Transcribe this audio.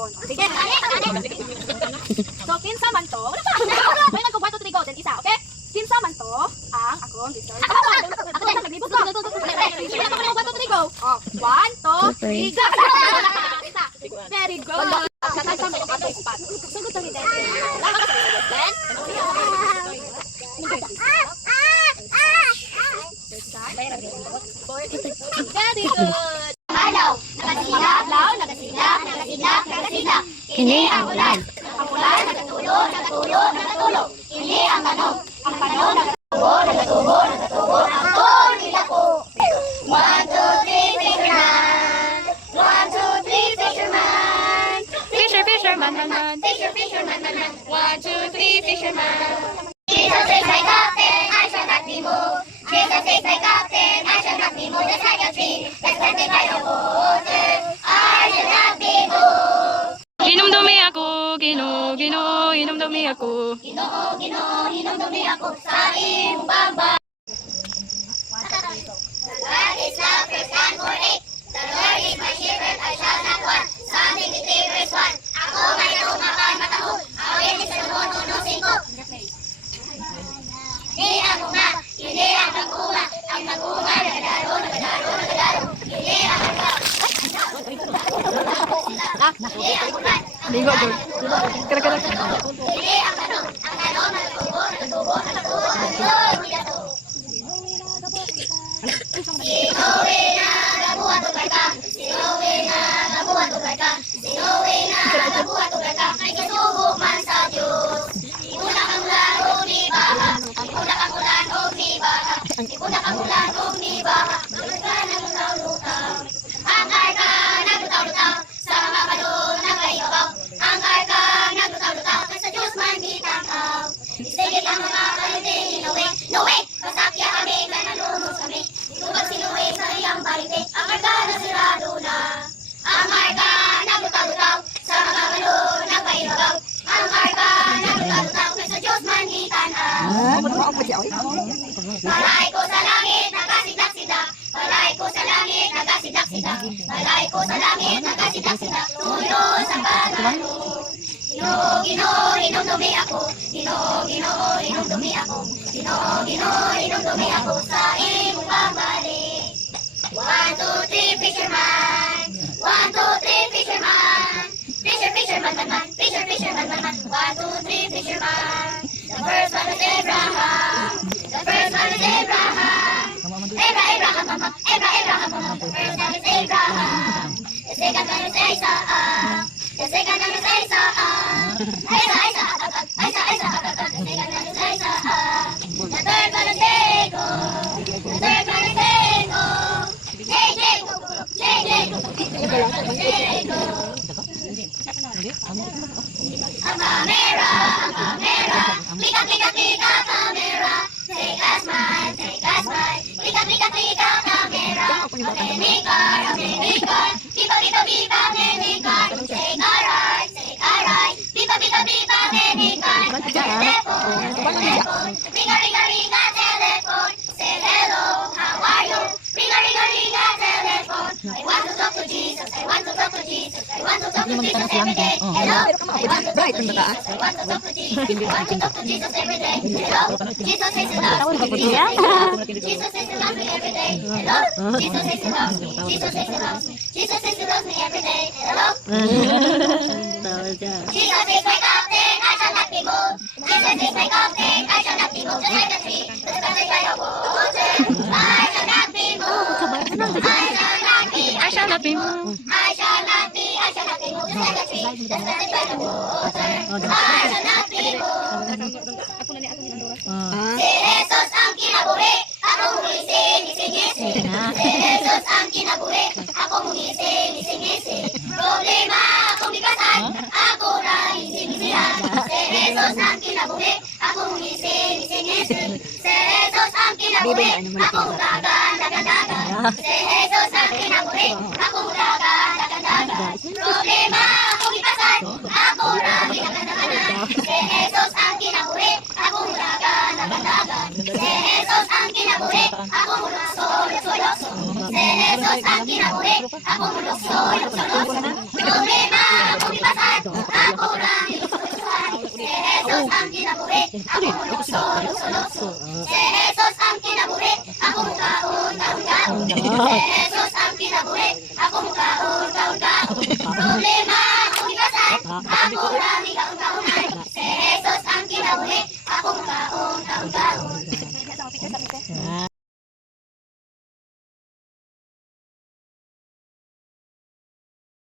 akon. Sige. So, kinsa man to? May nagko 1, 2, 3, go. Then isa, okay? Kinsa man to ang akong research. Ako na naglibot ko. Sige na ko 1, 2, 3, go. Oh, 1, 2, 3, go. Isa. Very good. Sa may ato spot. Sugod to ni Den. Den. Very good. Adlaw, nagasigla. Kini ang ulan. Ang ulan, nagatulo. Kini ang manok. Ang manok, nagatubo. Ako nila ko. 1, 2, 3, fisherman. 1, 2, 3, fisherman. Fisherman, man. Fisherman. 1, 2, 3, fisherman. Jesus is my captain, I shall not be moved. Jesus is my captain, I shall not be moved. Just like a tree that's planted by the water, I shall not be moved. Inom-dumi ako, inom-dumi ako. Ginoo, inom-dumi ako sa iyong baba. The Lord is love, verse 1, 4, 8. The Lord is my shepherd, I shall not want. Psalm 23, verse 1. Ako mayroong makan matahog. Awit ni Salomon, 1:5. Hindi ang bunga, hindi ang nagunga. Ang nagunga, nagadaro. Hindi ang agaw. Hindi ang bulan. Ligo, George. Kira. Hindi ang tanong. Ang tanong, natutubo. Sinuwi na gabuhat o barkang. May kasubok man sa Diyos. Ibunak ang ulan o ni baha. Lutang. Ang arka naglutaw-lutaw sa mga balon na may ibabaw. Ang arka naglutaw-lutaw sa Diyos man ditangkaw. Istigit ang mga kaliting ni Noe. Masakya kami, nananunod kami. Itubag si Noe sa iyang balite. Ang arka nasirado na. Ang arka naglutaw-lutaw sa mga balon na may ibabaw. Ang arka naglutaw-lutaw sa Diyos man ditangkaw. Malay ko sa langit, nagasidlak-sidlak. Tuyo sa panalo. Ginoo, inom-dumi ako. Inom-dumi ako sa iyong pambalik. 1, 2, 3, fisherman. 1, 2, 3, fisherman. Fisherman. 1, 2, 3, fisherman. The first one is Abraham. The first one is Abraham. Abraham, mama. The first one is Abraham. The second one is Isaac. The second one is Isaac. Isaac. The second one is Isaac. The third one is Jacob. Ang camera. Klika, camera. Take a smile. Klika, camera. America. Viva, America. Take a ride. Viva, America. Telephone. Ringa, telephone. Say hello, how are you? Ringa, telephone. I want to talk to Jesus. I want to talk to Jesus every day. Hello. I want to talk to Jesus. I want to talk to Jesus every day. Hello. Jesus says he loves me. Jesus says he loves me every day. Hello. Jesus says he loves me. Jesus says he loves me every day. Hello. Jesus is my captain, I shall not be moved. Jesus is my captain, I shall not be moved. Just like a tree, that's planted by the water. I shall not be moved. I shall not be moved. Just like a tree, that's planted by the water. I shall not be moved. Si Jesus ang kinabuhi, ako mugising-ising-ising. Si Jesus ang kinabuhi, ako mugising-ising-ising. Problema akong bigkasan, ako rin sinisihan. Si Jesus ang kinabuhi, ako mugising-ising-ising. Si Jesus ang kinabuhi, ako dagan. Si Jesus ang kinabuhi, ako dagan. Problema akong bigkasan, ako rin dagan. Si Jesus ang kinabuhi, ako dagan. Si Jesus ang kinabuhi, ako mulukso, lukso, lukso. Si Jesus ang kinabuhi, ako mulukso, lukso, lukso. Problema, bumibasan, ako lang ilususan. Si Jesus ang kinabuhi, ako mulukso, lukso, lukso. Si Jesus ang kinabuhi, ako mukaon, kaon, kaon. Si Jesus ang kinabuhi, ako mukaon, kaon, kaon. Problema,